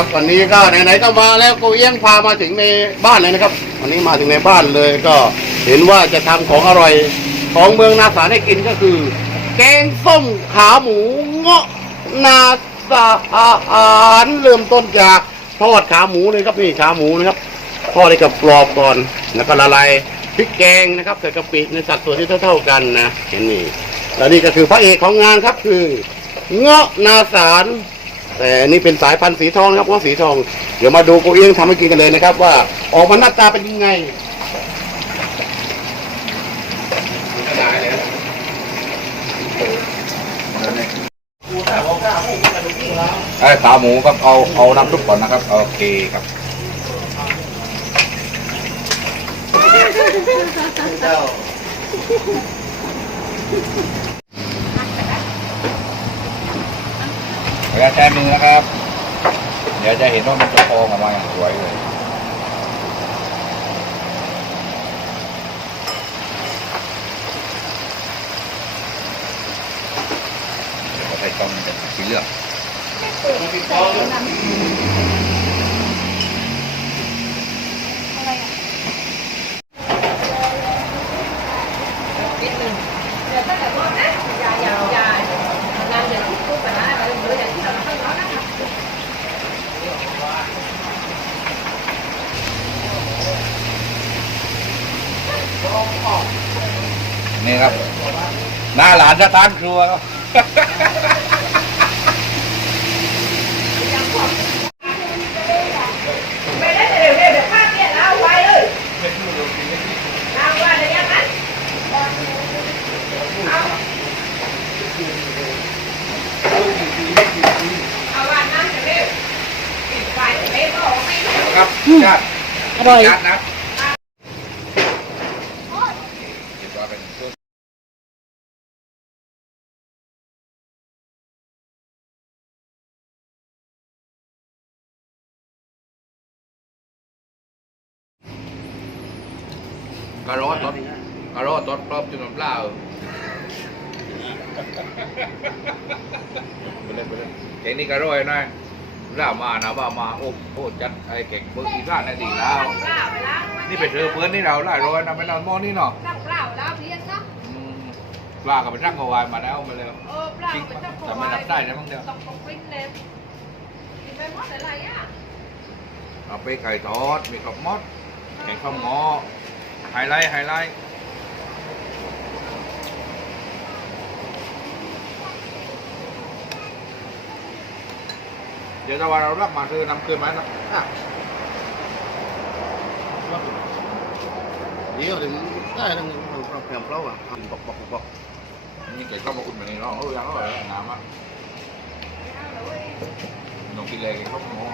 ครับวันนี้ก็ไหนๆก็มาแล้วโกเอี้ยงพามาถึงในบ้านเลยนะครับ วันนี้มาถึงในบ้านเลยก็เห็นว่าจะทำของอร่อยของเมืองนาสาให้กินก็คือ แกงส้มขาหมูเงาะนาสารเริ่มต้นจากทอดขาหมูเลยครับนี่ขาหมูนะครับทอดให้กับกรอบก่อนแล้วก็ละลายพริกแกงนะครับใส่กะปิในสัดส่วนที่เท่าๆกันนะเห็นนี่แล้วนี่ก็คือพระเอกของงานครับคือ เงาะนาสาร แต่นี่เป็นสายพันธุ์สีทองนะครับเงาสีทอง เดี๋ยวมาดูโกเอี้ยงทำให้กินกันเลยนะครับ ว่าออกมาหน้าตาเป็นยังไงไอ้ขาหมูครับเอาเอาน้ำซุปก่อนนะครับโอเคครับเเวลาใช้มือนะครับ เดี๋ยวจะเห็นว่ามันจะพองออกมาอย่างสวยเลยเดี๋ยวใส่ต้มเป็นสีเหลือง นี่ครับ หน้าหลานสถานครัวครับไม่ได้เดี๋ยวเดี๋ยวเดี๋ยวภาพเนี่ยเอาไว้เลยเอาไว้เลยยังไงเอาวันนั้นจะเร็วปิดไฟจะเร็วบอกไม่ได้ครับญาติอร่อยญาตินะเรียบร้อยเป็นต้นกระโดดรถกระโดดรถรอบจนน้ำเปล่าไปเล่นไปเล่นเก่งนี่กระโดดหน่อยร่ามานะว่ามา โอ้โหจัดไอ้เก่งเบอร์อีซ่าในดีแล้ว เปล่าไปล้างนี่เป็นเรือเพื่อนนี่เราหลายร้อยนะไม่นอนหม้อนี่เนาะตั้งเปล่าแล้วเพียงเนาะอืมปลากับเป็นร่างกวายมาแล้วมาเลยเออเปล่าจริงเป็นเจ้าขอแต่งไม่รับได้นะมั้งเดียวต้องปกปิดเลยกินไปหมดอะไรอะเอาไปไก่ทอดมีกับมดแกงข้าวหมอไฮไลท์ไฮไลท์เดี๋ยวจะวันเรารับมาคือนำคืนไหมนะอะ เดี๋ยวถึงได้ทั้งแผ่นเปล่าอะบอกบอกบอกนี่เกิดเข้ามาอุ่นแบบนี้เนาะเออยังอร่อยเลยน้ำอะน้องกินเลยแกงข้าวหมอ